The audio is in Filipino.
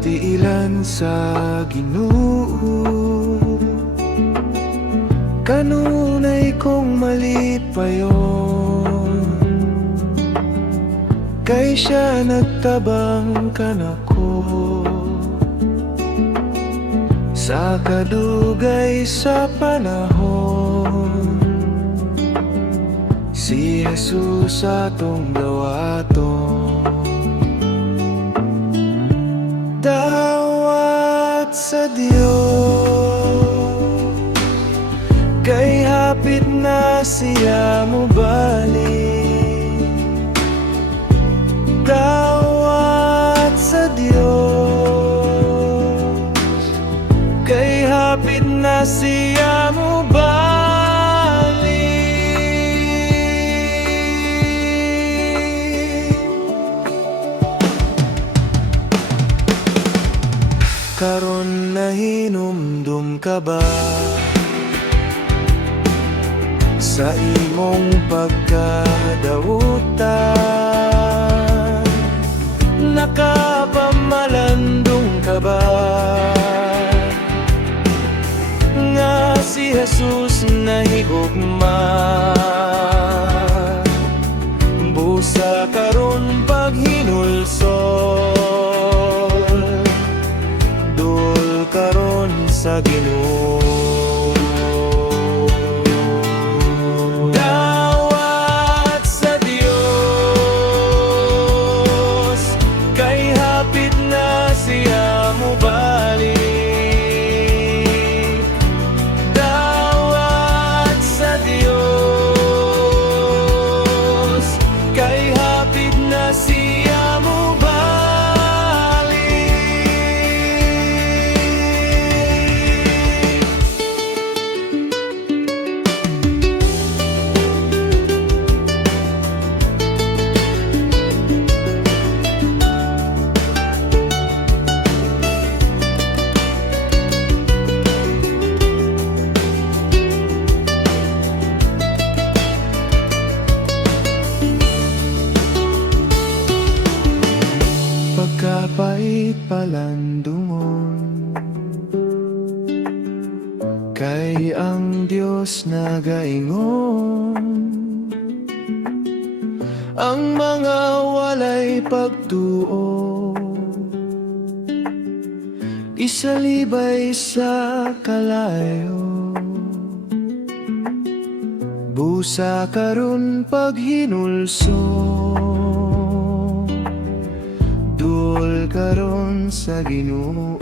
tiilan sa Ginoo. Kanunay kong mali pa yon, kay siya nagtabang kanako. Sa kadugay sa panahon, si Jesus atong dawaton. Dawat sa Dios, kay hapit na siya mo balik. Dawat sa Dios, kay hapit na siya mo balik. Karon na hinumdum ka ba sa imong pagkadautan? Nakapamalandong ka ba nga si Jesus nahigugma? Busa karon paghinulsol, dul karon sa Ginoo. Pagkapait palandungon, kay ang Dios nagaingon. Ang mga walay pagtuo, isalibay sa kalayo. Busa karon paghinulso, dul karon sa Ginoo.